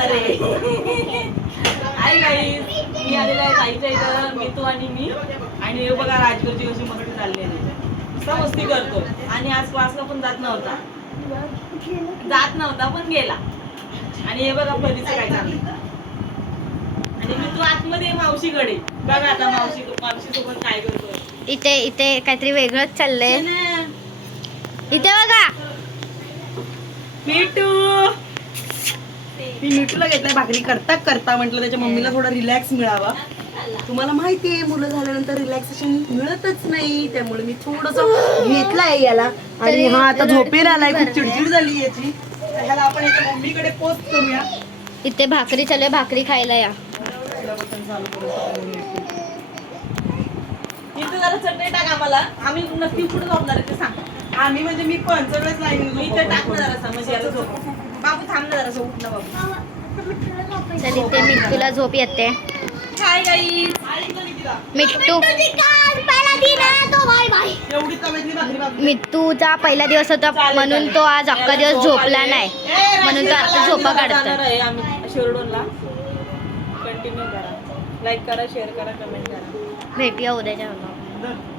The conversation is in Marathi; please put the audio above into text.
झोपणार आहे. आई गाईस, मी आलेला आहे ताईच्या इथं, मी तू आणि मी. आणि हे बघा राजगुरूची कशी मस्ती चालली आहे. नुसता मस्ती करतो. आणि आज क्लासला पण जात नव्हता पण गेला. आणि हे बघा परीचं काय चाललंय. आणि मी तू आतमध्ये मावशीकडे बघा आता मावशी सोबत काय करतोय. इथे काहीतरी वेगळंच चाललंय. इथे बघा मिठू. मी मिठूला घेतलाय भाकरी करता म्हटलं त्याच्या मम्मीला थोडा रिलॅक्स मिळावा. तुम्हाला माहितीये मुलं झाल्यानंतर रिलॅक्सेशन मिळतच नाही, त्यामुळे मी थोडस घेतलाय याला. आणि हा आता झोपेला आलाय, खूप चिडचिड झाली याची. ह्याला आपण याच्या मम्मीकडे पोस्ट करूया. इथे भाकरी चालू आहे, भाकरी खायला या. इथं जरा चटणी टाक आम्हाला. आम्ही नक्की कुठे झोपणार आहे ते सांग. आम्ही म्हणजे मी पण सगळंच लाईन मी इथे टाक ना जरासा, म्हणजे याला झोप. बाबू थांब ना जरासं, उठ ना बाबू. चल इथे मिट्टूला झोप येते. Hi guys. मिट्टू एवढी तव्यातली भाकरी बाबू. मिट्टूचा पहिला दिवस होता म्हणून तो आज अख्खा दिवस झोपला नाही, म्हणून तो आता झोपा काढतो. आम्ही शिरडोनला. कंटिन्यू करा, लाईक करा, शेअर करा, कमेंट करा. भेटूया उद्याच्या व्लॉगमध्ये.